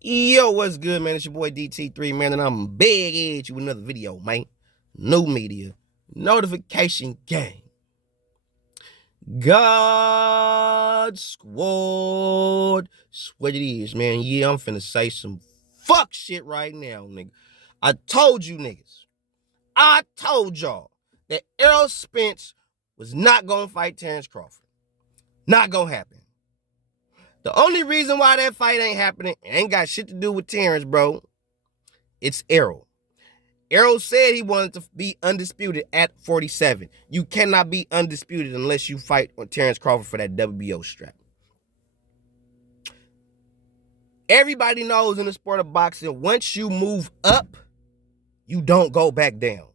Yo, what's good, man? It's your boy DT3, man, and I'm big edge with another video, man. New media, notification gang. God squad. That's what it is, man. Yeah, I'm finna say some fuck shit right now, nigga. I told you niggas. I told y'all that Errol Spence was not gonna fight Terrence Crawford. Not gonna happen. The only reason why that fight ain't happening ain't got shit to do with Terrence, bro. It's Errol. Errol said he wanted to be undisputed at 47. You cannot be undisputed unless you fight on Terence Crawford for that WBO strap. Everybody knows in the sport of boxing, once you move up, you don't go back down.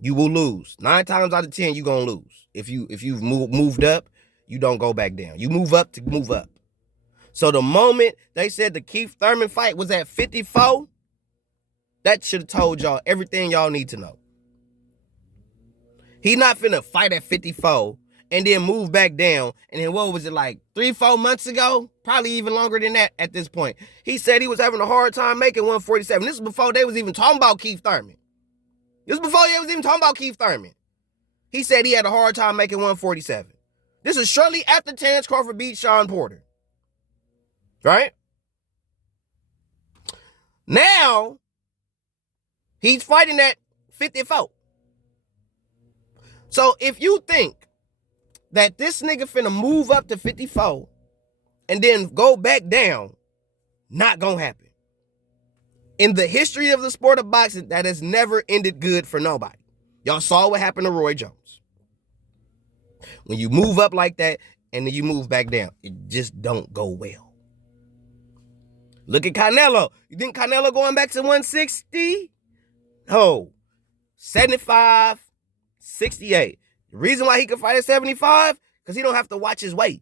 You will lose. 9 times out of 10, you're going to lose. If you've moved up, you don't go back down. You move up to move up. So the moment they said the Keith Thurman fight was at 54, that should have told y'all everything y'all need to know. He not finna fight at 54 and then move back down. And then what was it, like 3-4 months ago? Probably even longer than that at this point. He said he was having a hard time making 147. This is before they was even talking about Keith Thurman. This is before they was even talking about Keith Thurman. He said he had a hard time making 147. This is shortly after Terrence Crawford beat Shawn Porter. Right? Now, he's fighting at 54. So if you think that this nigga finna move up to 54 and then go back down, not gonna happen. In the history of the sport of boxing, that has never ended good for nobody. Y'all saw what happened to Roy Jones. When you move up like that and then you move back down, it just don't go well. Look at Canelo. You think Canelo going back to 160? No. 75, 68. The reason why he can fight at 75, because he don't have to watch his weight.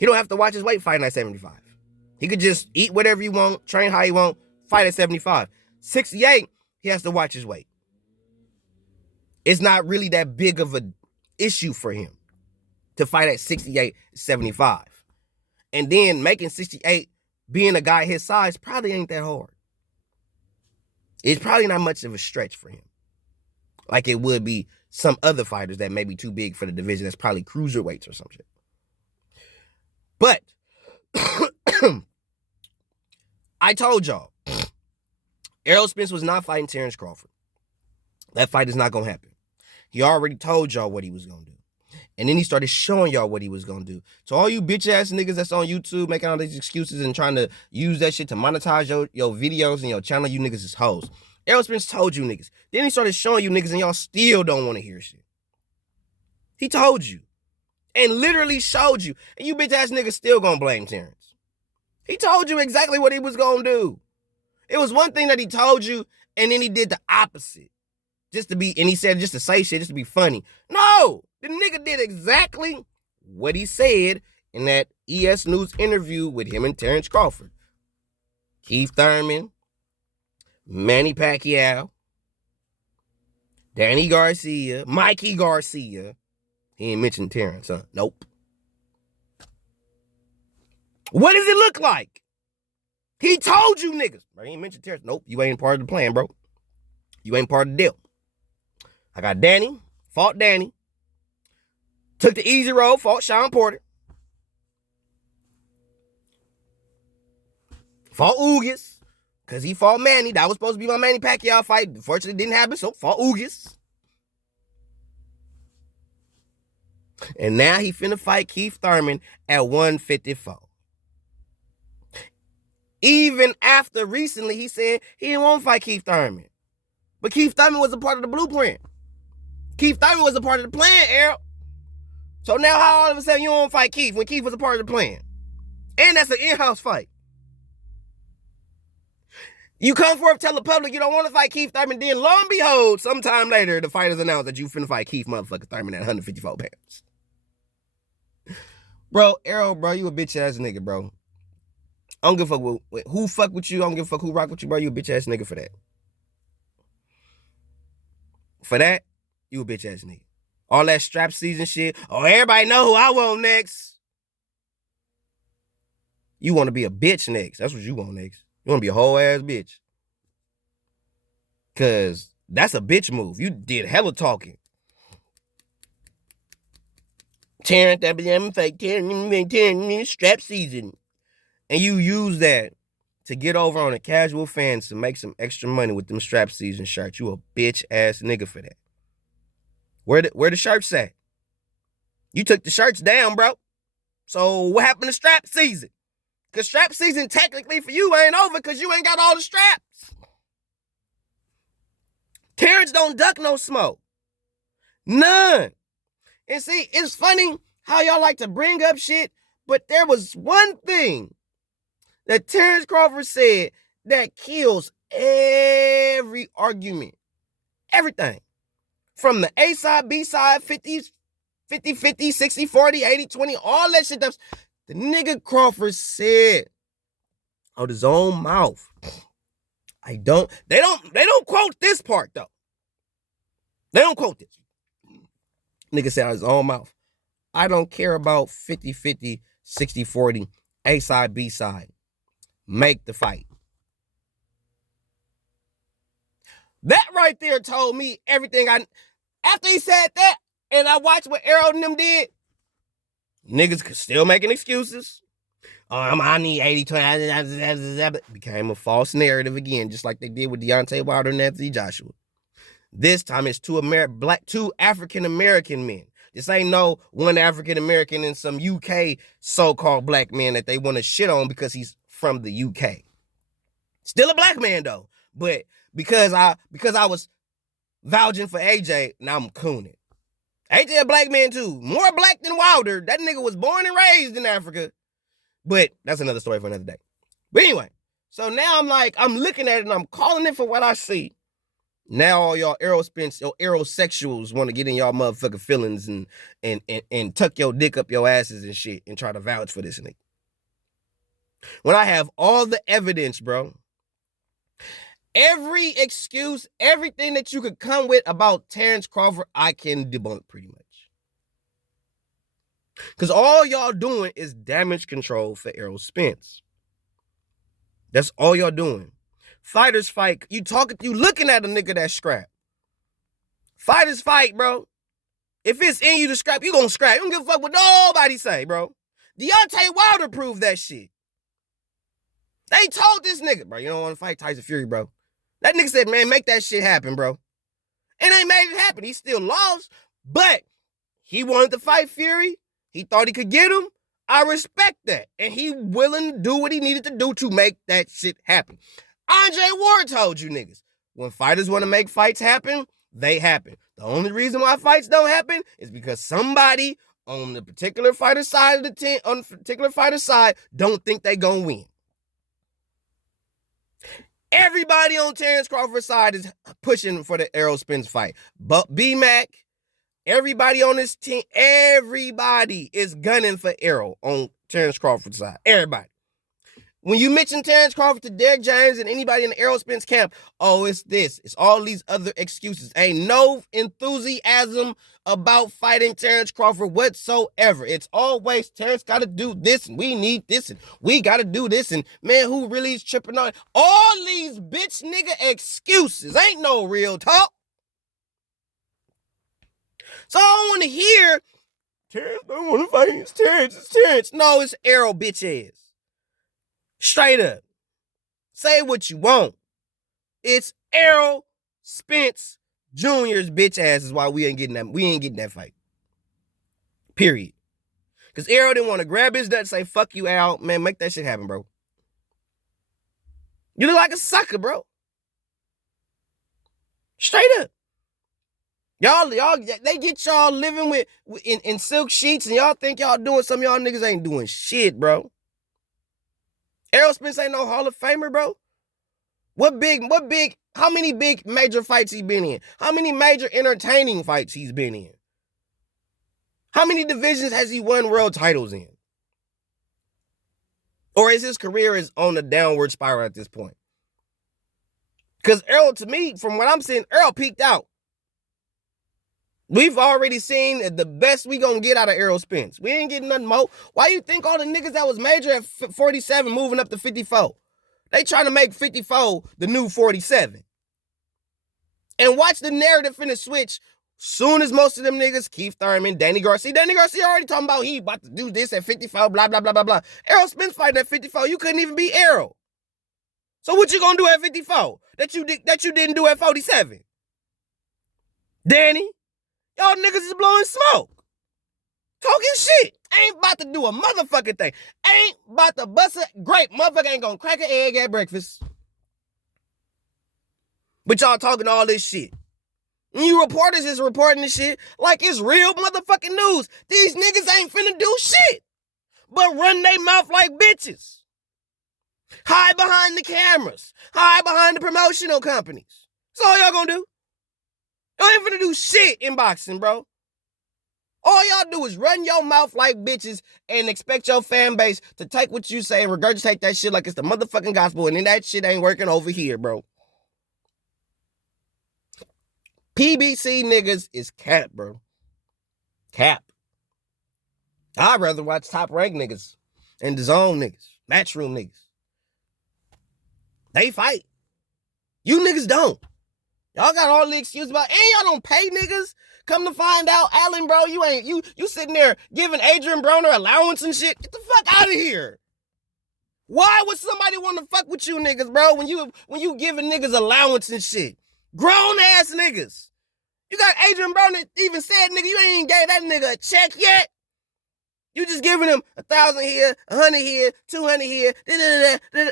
He don't have to watch his weight fighting at 75. He could just eat whatever he want, train how he want, fight at 75. 68, he has to watch his weight. It's not really that big of an issue for him to fight at 68, 75. And then making 68, being a guy his size, probably ain't that hard. It's probably not much of a stretch for him. Like it would be some other fighters that may be too big for the division. That's probably cruiserweights or some shit. But I told y'all, Errol Spence was not fighting Terrence Crawford. That fight is not going to happen. He already told y'all what he was going to do. And then he started showing y'all what he was going to do. So all you bitch-ass niggas that's on YouTube making all these excuses and trying to use that shit to monetize your videos and your channel, you niggas is hoes. Errol Spence told you niggas. Then he started showing you niggas and y'all still don't want to hear shit. He told you. And literally showed you. And you bitch-ass niggas still going to blame Terrence. He told you exactly what he was going to do. It was one thing that he told you and then he did the opposite. Just to be, and he said just to say shit, just to be funny. No! The nigga did exactly what he said in that ES News interview with him and Terence Crawford. Keith Thurman, Manny Pacquiao, Danny Garcia, Mikey Garcia. He ain't mentioned Terrence, huh? Nope. What does it look like? He told you niggas. Bro, he ain't mentioned Terrence. Nope, you ain't part of the plan, bro. You ain't part of the deal. I got Danny, fought Danny. Took the easy road, fought Shawn Porter. Fought Ugas, because he fought Manny. That was supposed to be my Manny Pacquiao fight. Unfortunately, it didn't happen, so fought Ugas. And now he finna fight Keith Thurman at 154. Even after recently he said he didn't want to fight Keith Thurman. But Keith Thurman was a part of the blueprint. Keith Thurman was a part of the plan, Errol. So now how all of a sudden you don't want to fight Keith when Keith was a part of the plan? And that's an in-house fight. You come forth, tell the public you don't want to fight Keith Thurman, then lo and behold, sometime later, the fighters announce that you finna fight Keith motherfucking Thurman at 154 pounds. Bro, Errol, bro, you a bitch-ass nigga, bro. I don't give a fuck who fuck with you. I don't give a fuck who rock with you, bro. You a bitch-ass nigga for that. For that, you a bitch-ass nigga. All that strap season shit. Oh, everybody know who I want next. You want to be a bitch next. That's what you want next. You want to be a whole ass bitch. Because that's a bitch move. You did hella talking. Terrence, that be fake. Terrence, strap season. And you use that to get over on the casual fans to make some extra money with them strap season shirts. You a bitch ass nigga for that. Where the shirts at? You took the shirts down, bro. So what happened to strap season? Because strap season technically for you ain't over because you ain't got all the straps. Terrence don't duck no smoke. None. And see, it's funny how y'all like to bring up shit, but there was one thing that Terrence Crawford said that kills every argument. Everything. From the A side, B side, 50, 50, 60, 40, 80, 20, all that shit. The nigga Crawford said out his own mouth. They don't quote this part though. They don't quote this. Nigga said out his own mouth. I don't care about 50, 50, 60, 40, A side, B side. Make the fight. That right there told me everything after he said that, and I watched what Errol and them did, niggas still making excuses. I need 80, 20. Became a false narrative again, just like they did with Deontay Wilder and Anthony Joshua. This time it's two African-American men. This ain't no one African-American and some UK so-called black man that they want to shit on because he's from the UK. Still a black man though, but because I was vouching for AJ, now I'm cooning. AJ a black man too. More black than Wilder. That nigga was born and raised in Africa. But that's another story for another day. But anyway, so now I'm looking at it and I'm calling it for what I see. Now all y'all Errol Spence, your Errol-sexuals want to get in y'all motherfucking feelings and tuck your dick up your asses and shit and try to vouch for this nigga. When I have all the evidence, bro. Every excuse, everything that you could come with about Terrence Crawford, I can debunk pretty much. Because all y'all doing is damage control for Errol Spence. That's all y'all doing. Fighters fight. You looking at a nigga that's scrap. Fighters fight, bro. If it's in you to scrap, you gonna scrap. You don't give a fuck what nobody say, bro. Deontay Wilder proved that shit. They told this nigga, bro, you don't want to fight Tyson Fury, bro. That nigga said, man, make that shit happen, bro. And they made it happen. He still lost, but he wanted to fight Fury. He thought he could get him. I respect that. And he willing to do what he needed to do to make that shit happen. Andre Ward told you niggas, when fighters want to make fights happen, they happen. The only reason why fights don't happen is because somebody on the particular fighter side of the tent, on the particular fighter side, don't think they gonna win. Everybody on Terrence Crawford's side is pushing for the Errol Spence fight. But B-Mac, everybody on this team, everybody is gunning for Errol on Terrence Crawford's side. Everybody. When you mention Terrence Crawford to Derek James and anybody in the Errol Spence camp, oh, it's this. It's all these other excuses. Ain't no enthusiasm about fighting Terrence Crawford whatsoever. It's always Terrence got to do this and we need this and we got to do this and man, who really is tripping on it? All these bitch nigga excuses. Ain't no real talk. So I don't want to hear Terrence don't want to fight. It's Terrence. No, it's Errol bitch ass. Straight up. Say what you want. It's Errol Spence Jr.'s bitch ass is why we ain't getting that fight. Period. Because Errol didn't want to grab his nut and say, fuck you, Al. Man, make that shit happen, bro. You look like a sucker, bro. Straight up. Y'all, they get y'all living in silk sheets and y'all think y'all doing something y'all niggas ain't doing shit, bro. Errol Spence ain't no Hall of Famer, bro. How many big major fights he been in? How many major entertaining fights he's been in? How many divisions has he won world titles in? Or is his career on a downward spiral at this point? Because Errol, to me, from what I'm seeing, Errol peaked out. We've already seen the best we gonna get out of Errol Spence. We ain't getting nothing more. Why you think all the niggas that was major at 47 moving up to 54? They trying to make 54 the new 47. And watch the narrative finna switch soon as most of them niggas, Keith Thurman, Danny Garcia already talking about he about to do this at 54, blah, blah, blah, blah, blah. Errol Spence fighting at 54. You couldn't even beat Errol. So what you gonna do at 54 that you didn't do at 47? Danny, y'all niggas is blowing smoke. Talking shit. Ain't about to do a motherfucking thing. Ain't about to bust a grape. Motherfucker ain't gonna crack an egg at breakfast. But y'all talking all this shit. And you reporters is reporting this shit like it's real motherfucking news. These niggas ain't finna do shit but run they mouth like bitches. Hide behind the cameras. Hide behind the promotional companies. That's all y'all gonna do. Y'all ain't finna do shit in boxing, bro. All y'all do is run your mouth like bitches and expect your fan base to take what you say and regurgitate that shit like it's the motherfucking gospel, and then that shit ain't working over here, bro. PBC niggas is cap, bro. Cap. I'd rather watch Top Rank niggas and the zone niggas, matchroom niggas. They fight. You niggas don't. Y'all got all the excuses about, and y'all don't pay niggas. Come to find out, Allen, bro, you sitting there giving Adrian Broner allowance and shit. Get the fuck out of here. Why would somebody want to fuck with you niggas, bro, when you giving niggas allowance and shit? Grown ass niggas. You got Adrian Broner even said, nigga, you ain't gave that nigga a check yet. You just giving him 1,000 here, 100 here, 200 here,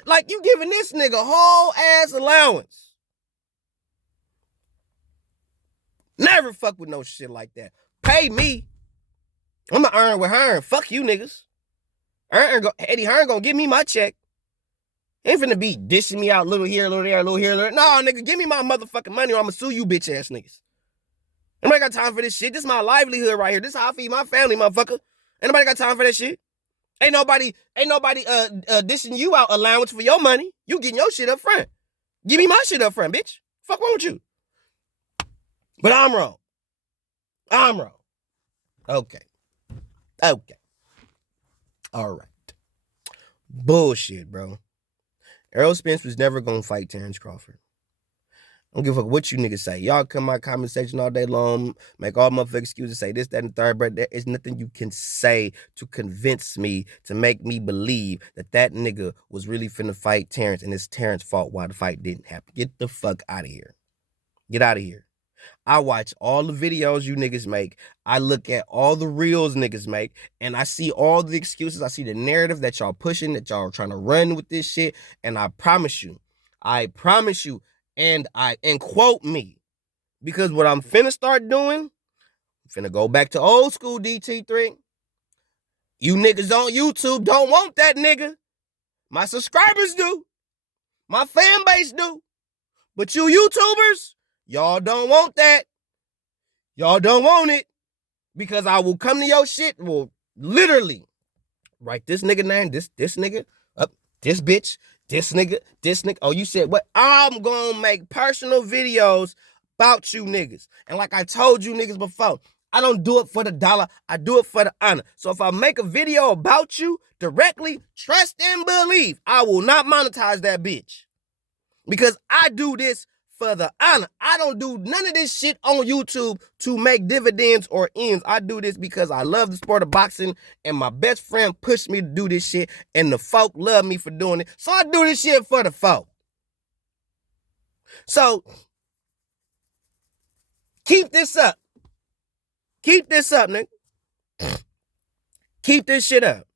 like you giving this nigga whole ass allowance. Never fuck with no shit like that. Pay me. I'ma earn with Hearn. Fuck you niggas. Eddie Hearn gonna give me my check. Ain't finna be dishing me out little here, little there, little here, little. No, nigga, give me my motherfucking money or I'ma sue you bitch ass niggas. Nobody got time for this shit. This is my livelihood right here. This is how I feed my family, motherfucker. Ain't nobody got time for that shit. Ain't nobody dishing you out allowance for your money. You getting your shit up front. Give me my shit up front, bitch. Fuck wrong with you? But I'm wrong. I'm wrong. Okay. All right. Bullshit, bro. Errol Spence was never gonna fight Terrence Crawford. I don't give a fuck what you niggas say. Y'all come my comment section all day long, make all motherfucking excuses, say this, that, and the third, but there is nothing you can say to convince me, to make me believe that that nigga was really finna fight Terrence and it's Terrence's fault why the fight didn't happen. Get the fuck out of here. Get out of here. I watch all the videos you niggas make. I look at all the reels niggas make, and I see all the excuses. I see the narrative that y'all pushing, that y'all are trying to run with this shit. And I promise you, and quote me, because what I'm finna start doing, I'm finna go back to old school DT3. You niggas on YouTube don't want that nigga. My subscribers do. My fan base do. But you YouTubers, y'all don't want that. Y'all don't want it. Because I will come to your shit, will literally write this nigga name, this nigga, up, this bitch, this nigga. Oh, you said what? I'm gonna make personal videos about you niggas. And like I told you niggas before, I don't do it for the dollar. I do it for the honor. So if I make a video about you directly, trust and believe, I will not monetize that bitch. Because I do this for the honor. I don't do none of this shit on YouTube to make dividends or ends. I do this because I love the sport of boxing and my best friend pushed me to do this shit and the folk love me for doing it. So I do this shit for the folk. So keep this up. Keep this up, nigga. Keep this shit up.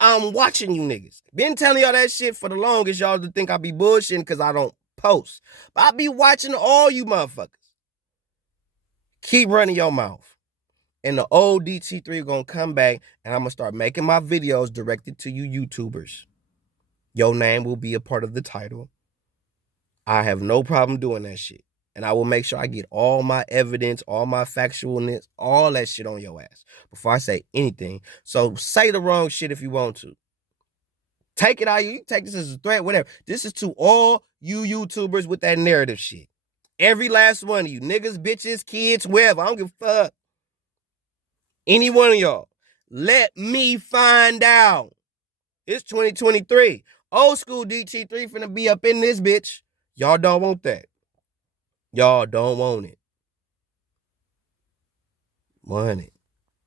I'm watching you niggas. Been telling y'all that shit for the longest. Y'all to think I be bullshitting because I don't post. But I be watching all you motherfuckers. Keep running your mouth. And the old DT3 gonna come back and I'm gonna start making my videos directed to you YouTubers. Your name will be a part of the title. I have no problem doing that shit. And I will make sure I get all my evidence, all my factualness, all that shit on your ass before I say anything. So say the wrong shit if you want to. Take it out. You take this as a threat, whatever. This is to all you YouTubers with that narrative shit. Every last one of you, niggas, bitches, kids, whoever, I don't give a fuck. Any one of y'all, let me find out. It's 2023. Old school DT3 finna be up in this bitch. Y'all don't want that. Y'all don't want it. Want it.